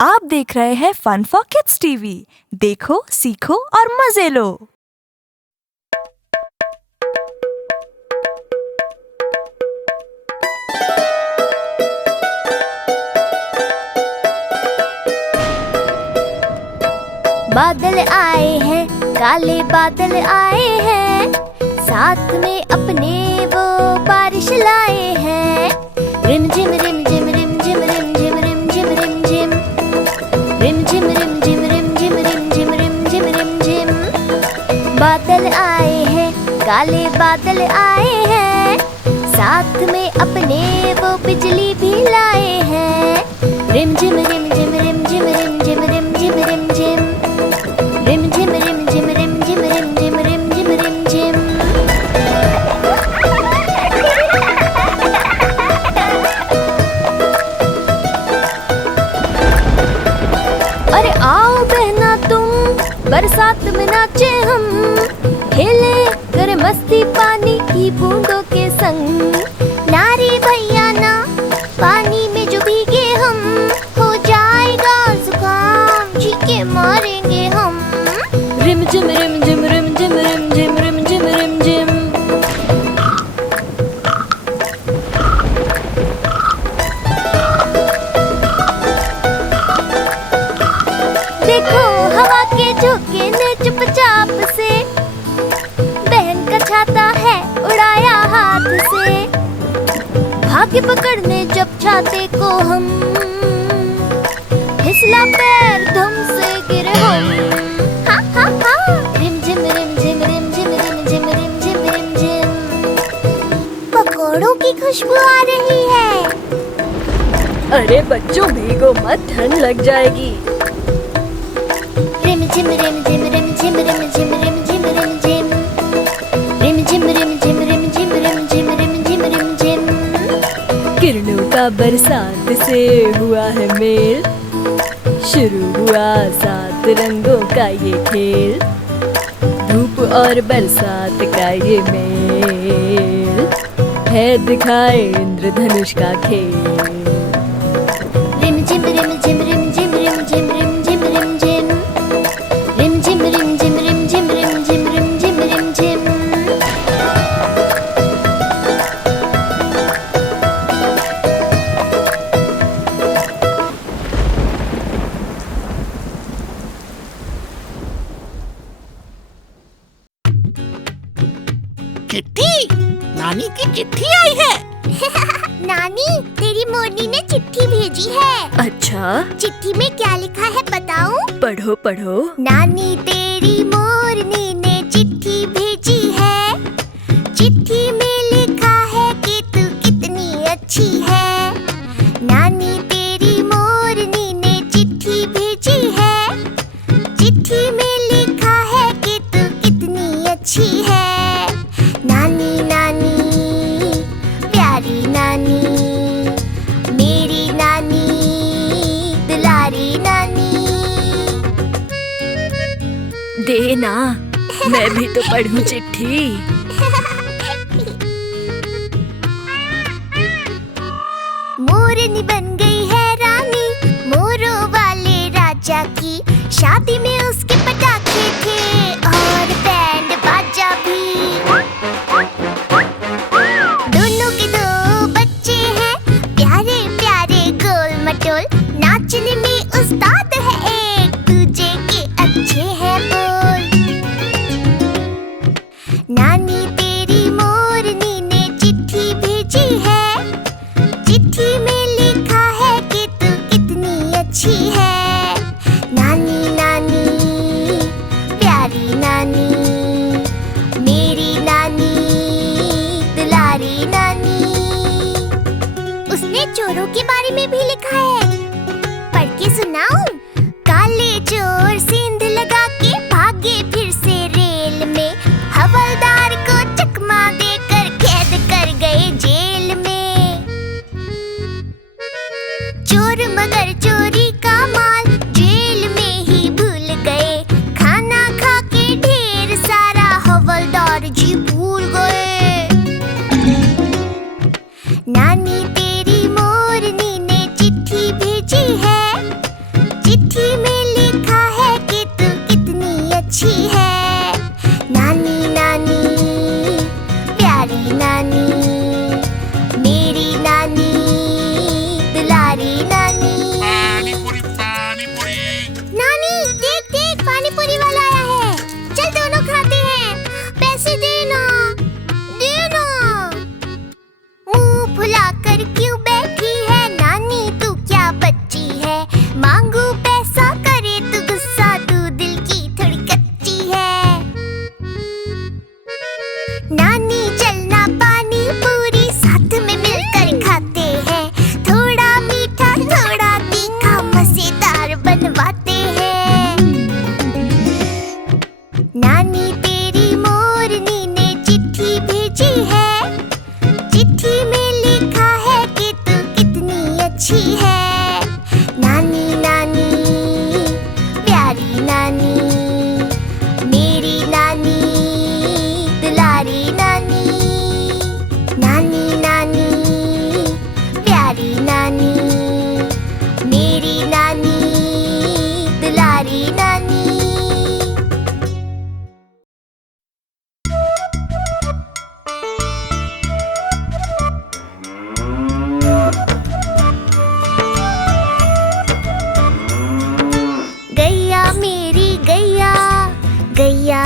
आप देख रहे हैं फन फॉर किड्स टीवी। देखो, सीखो और मजे लो। बादल आए हैं, काले बादल आए हैं, साथ में अपने वो बारिश लाए हैं। रिम झिम रिम झिम रिम झिम रिम झिम रिम झिम रिम झिम रिम झिम रिम झिम रिम झिम रिम झिम रिम झिम रिम झिम। बादल आए हैं, काले बादल आए हैं, साथ में अपने वो बिजली भी लाए हैं। रिम झिम रिम झिम रिम झिम रिम झिम रिम झिम रिम झिम रिम झिम रिम झिम रिम झिम रिम झिम रिम झिम रिम झिम। अरे आओ बहना तुम, बरसात में नाचे हम, खेले करे मस्ती पानी की बूंदों के संग। नारी भैया ना, पानी में जो भीगे हम, हो जाएगा जुकाम, चीखे मारेंगे हम। रिम झिम रिम झिम रिम झिम रिम झिम रिम झिम रिम झिम। देखो हवा के झोंके ने चुपचाप से बहन का छाता है उड़ाया हाथ से। भाग्य पकड़ने जब छाते को हम, फिसला पैर धम से गिरे हम। हा हा हा। रिम झिम रिम झिम रिम झिम रिम झिम रिम झिम रिम झिम। पकौड़ों की खुशबू आ रही है। अरे बच्चों भीगो मत, ठंड लग जाएगी। रिम झिम रिम झिम रिम झिम रिम झिम रिम झिम रिम झिम रिम झिम रिम झिम रिम झिम रिम झिम रिम झिम रिम झिम। किरणों का बरसात से हुआ है मेल, शुरू हुआ 7 रंगों का ये खेल। धूप और बरसात का ये मेल है, दिखाए इंद्रधनुष का खेल। रिम झिम रिम झिम रिम झिम रिम झिम रिम झिम रिम झिम रिम झिम रिम झिम रिम झिम रिम झिम रिम झिम रिम झिम। चिट्ठी, नानी की चिट्ठी आई है। नानी, तेरी मोरनी ने चिट्ठी भेजी है। अच्छा, चिट्ठी में क्या लिखा है बताऊं? पढ़ो पढ़ो। नानी तेरी मोरनी ने चिट्ठी भेजी है, चिट्ठी में लिखा है कि तू कितनी अच्छी है। नानी तेरी मोरनी ने चिट्ठी भेजी है, चिट्ठी में लिखा है कि तू कितनी अच्छी है। नानी नानी प्यारी नानी, मेरी नानी दुलारी नानी। दे ना, मैं भी तो पढ़ूं चिट्ठी। मोरनी बन गई है रानी, मोरों वाले राजा की। शादी में उसके पटाखे थे और बैंड बाजा भी। दोनों के 2 बच्चे हैं, प्यारे प्यारे गोल मटोल। नाचने में उस्ताद है, एक दूजे के अच्छे हैं बोल। नानी तेरी मोरनी ने चिट्ठी भेजी है, चिट्ठी में लिखा है कि तू कितनी अच्छी है। नानी नानी प्यारी नानी, मेरी नानी दुलारी नानी। उसने चोरों के बारे में भी लिखा है, पढ़ के सुनाऊं? काले चोर सेंध लगा के भागे फिर से रेल में, हवलदार को चकमा देकर कैद कर गए जेल में। चोर मगर चोरी का माल जेल में ही भूल गए, खाना खा के ढेर सारा हवलदार जी भूल गए। नानी तेरी मोरनी ने चिट्ठी भेजी है,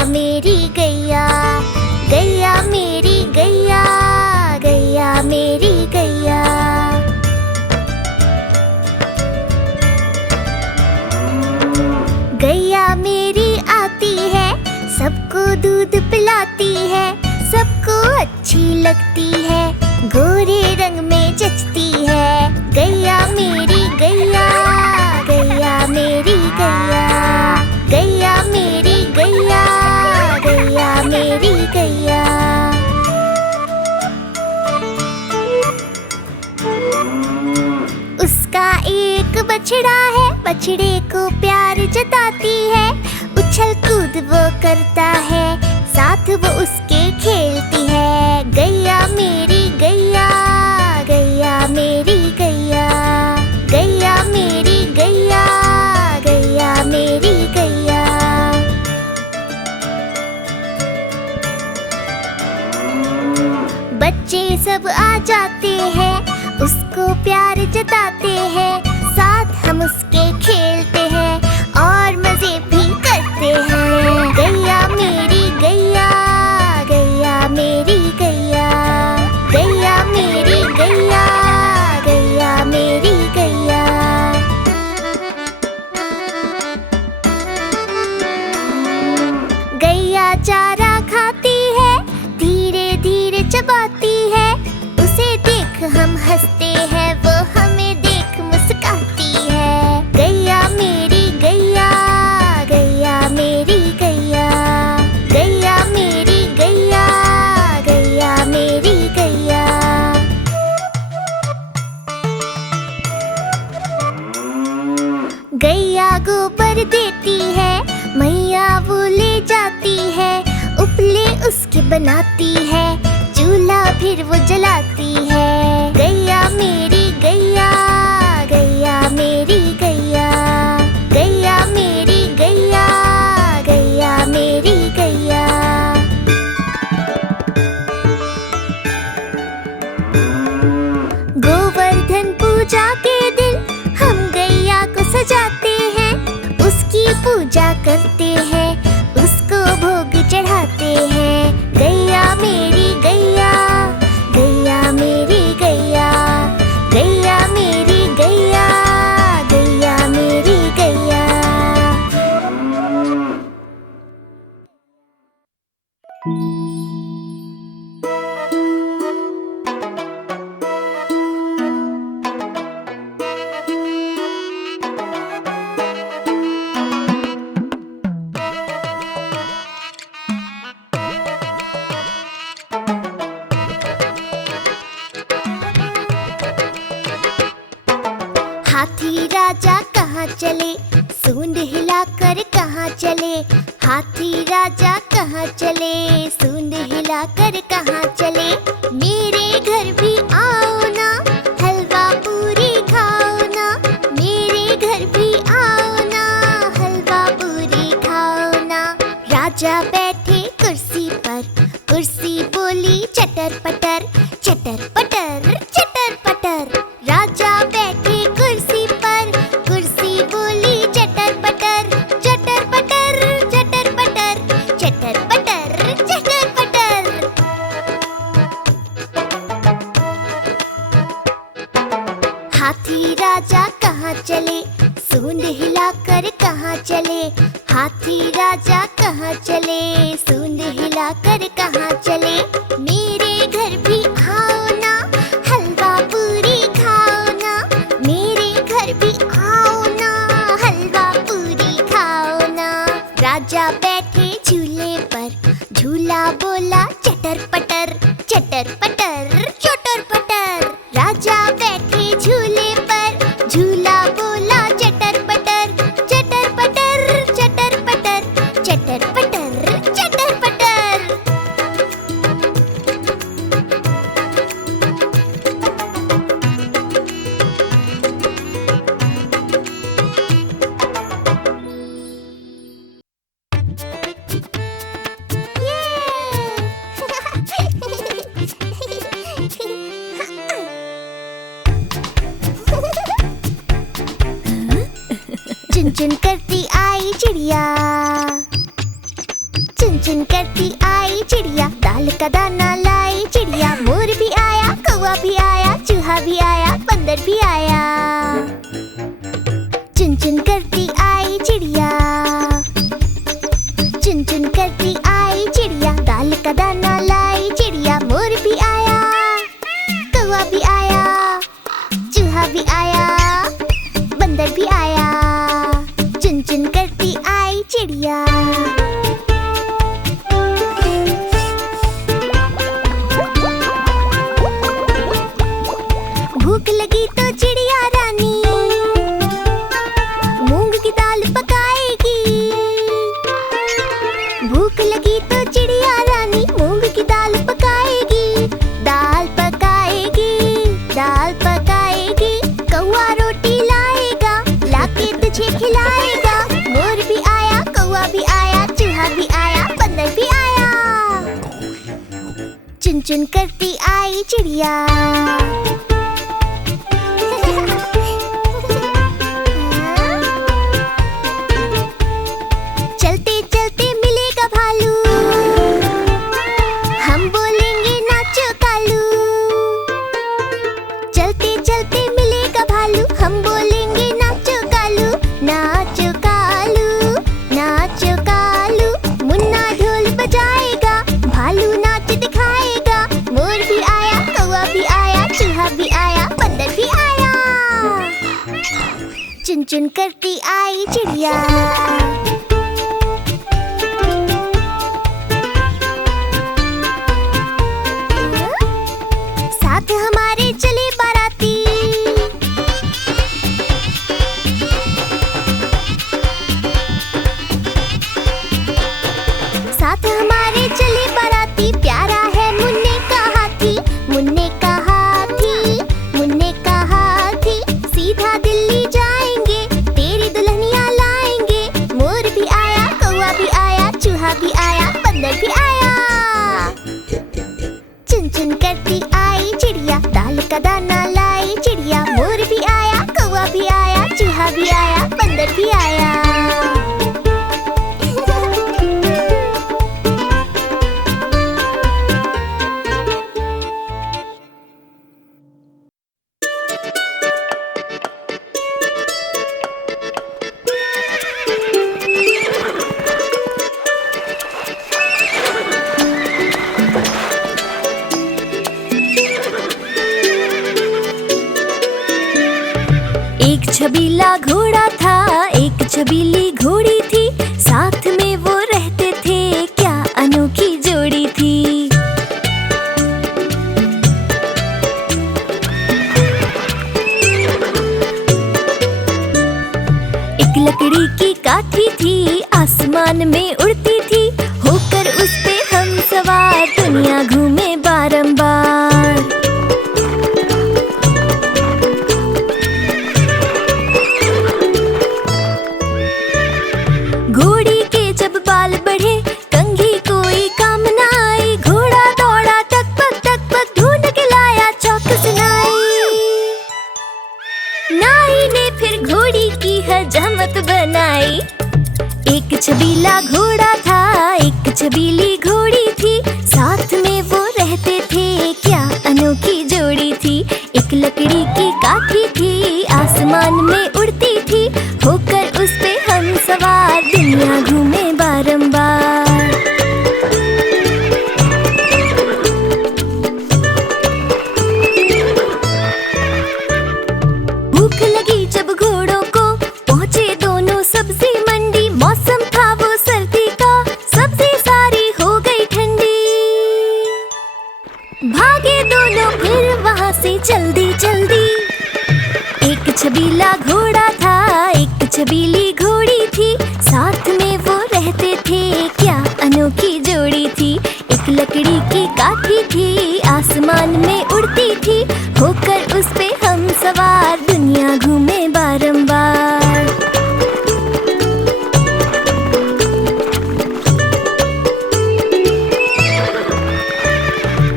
मेरी गैया, गैया मेरी गैया, गैया मेरी गैया। गैया मेरी आती है, सबको दूध पिलाती है, सबको अच्छी लगती है, गोरे रंग में जचती है। गैया मेरी गैया, गैया मेरी गैया, गैया मेरी गैया, गैया मेरी गैया। उसका एक बछड़ा है, बछड़े को प्यार जताती है, उछल कूद वो करता है, साथ वो उसके खेलती है। गैया मेरी गैया, गैया मेरी गैया, गैया मेरी गैया, गैया मेरी गैया। बच्चे सब आ जाते हैं, उसको प्यार जताते हैं, साथ हम उसके खेलते हैं और मजे भी करते हैं। गैया मेरी गैया, गैया मेरी गैया, गैया मेरी गैया, गैया मेरी गैया। गैया चारा खाती है, धीरे धीरे चबाती है, उसे देख हम हंसते हैं, वो हमें देख मुस्कुराती है। गैया मेरी गैया, गैया मेरी गैया, गैया मेरी गैया, गैया मेरी गैया। गैया गोबर देती है, मैया वो ले जाती है, उपले उसके बनाती है, चूल्हा फिर वो जलाती है। गैया मेरी गैया, गैया मेरी गैया, गैया मेरी गैया, गैया मेरी गैया। गोवर्धन पूजा के दिन हम गैया को सजाते हैं, उसकी पूजा करते हैं, उसको भोग चढ़ाते हैं। गैया मेरी गैया, गैया मेरी गैया, गैया मेरी गैया, गैया मेरी गैया। हाथी राजा कहाँ चले, सूंड हिलाकर कहाँ चले, हाथी राजा कहाँ चले, सूंड हिलाकर कहाँ चले। मेरे घर भी आओ ना, हलवा पूरी खाओ ना, मेरे घर भी आओ ना, हलवा पूरी खाओ ना। राजा बैठे कुर्सी पर, कुर्सी बोली चटर पटर, चटर पटर चटर पटर। राजा बैठे कुर्सी पर, कुर्सी बोली चटर पटर, चटर पटर चटर पटर, चटर पटर चटर पटर। हाथी राजा कहाँ चले, सूंड हिलाकर कहाँ चले, हाथी राजा कहाँ चले, सूंड हिलाकर कहाँ चले। मेरे घर भी आओ ना, हलवा पूरी खाओ ना, मेरे घर भी आओ ना, हलवा पूरी खाओ ना। राजा बैठे झूले पर, झूला बोला चटर पटर, चटर पटर चटर पटर। राजा बैठे झूले पर, झूला बोला चटर पटर, चटर पटर चटर पटर, चटर पटर चटर पटर। चुन चुन करती आई चिड़िया, चुन चुन चुन करती आई चिड़िया, दाल का दाना लाई चिड़िया। मोर भी आया, कौवा भी आया, चूहा भी आया, बंदर भी आया। चुन चुन करती आई चिड़िया, चुन चुन करती आई चिड़िया, दाल का दाना लाई चिड़िया। मोर भी आया, कौवा भी आया, चूहा भी आया, बंदर भी आया। चुन चुन करती आई चिड़िया। भूख लगी तो चिड़िया रानी मूंग की दाल पकाएगी। भूख लगी तो चिड़िया रानी मूंग की दाल पकाएगी। दाल पकाएगी, दाल पकाएगी। कौवा रोटी लाएगा, लाके तुझे खिलाएगा। मोर भी आया, कौवा भी आया, चूहा भी आया, बंदर भी आया। चुन चुन करती आई चिड़िया। चलते चलते मिलेगा भालू, हम बोलेंगे नाचो कालू। चलते चलते मिलेगा भालू, हम बोलेंगे नाचो कालू। नाचो कालू, नाचो कालू। मुन्ना ढोल बजाएगा, भालू नाच दिखाएगा। मोर भी आया, कौवा भी आया, चूहा भी आया, बंदर भी आया। चुन चुन करती आई चिड़िया। साथ हमारे चले बाराती, साथ हमारे चले बाराती। प्यारा है मुन्ने का हाथी, मुन्ने का हाथी, मुन्ने का हाथी। सीधा दिल्ली जाएंगे, तेरी दुल्हनिया लाएंगे। मोर भी आया, कौवा भी आया, चूहा भी आया, बंदर भी आया। चुन चुन करती आई चिड़िया, दाल का दाना लाई चिड़िया। मोर भी आया, कौवा भी आया, चूहा भी आया, बंदर भी आया। एक छबीला घोड़ा था, एक छबीली घोड़ी थी। साथ में वो रहते थे, क्या अनोखी जोड़ी थी। एक लकड़ी की काठी थी, आसमान में उड़ती थी। होकर उस पे हम सवार, दुनिया घूमे बारंबार। घोड़ी के जब बाल बढ़े, कंघी कोई काम न आई। घोड़ा दौड़ा तक पक ढूंढ के लाया चौकस नाई। नाई ने फिर घोड़ी की हजामत बनाई। एक छबीला घोड़ा था, एक छबीली घोड़ी थी। साथ में वो रहते थे, क्या अनोखी जोड़ी थी। एक लकड़ी की काठी थी, आसमान में उड़ती थी। होकर उस पे हम सवार, दुनिया घूमे बारंबार। भूख लगी जब घोड़ों को, पहुंचे दोनों सब्जी मंडी। मौसम था वो सर्दी का, सब्जी सारी हो गई ठंडी। भागे दोनों फिर वहां से जल्दी जल्दी। एक छबीला घोड़ा था, एक छबीली घोड़ी थी। साथ में वो रहते थे, क्या अनोखी जोड़ी थी। एक लकड़ी की काठी थी, आसमान में उड़ती थी। होकर उस पे हम सवार, दुनिया घूमे बारंबार।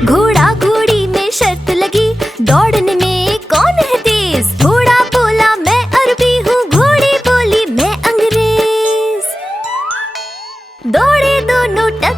घोड़ा घोड़ी में शर्त लगी, दौड़ने में कौन है तेज। घोड़ा बोला मैं अरबी हूँ, घोड़ी बोली मैं अंग्रेज। दौड़े दोनों टक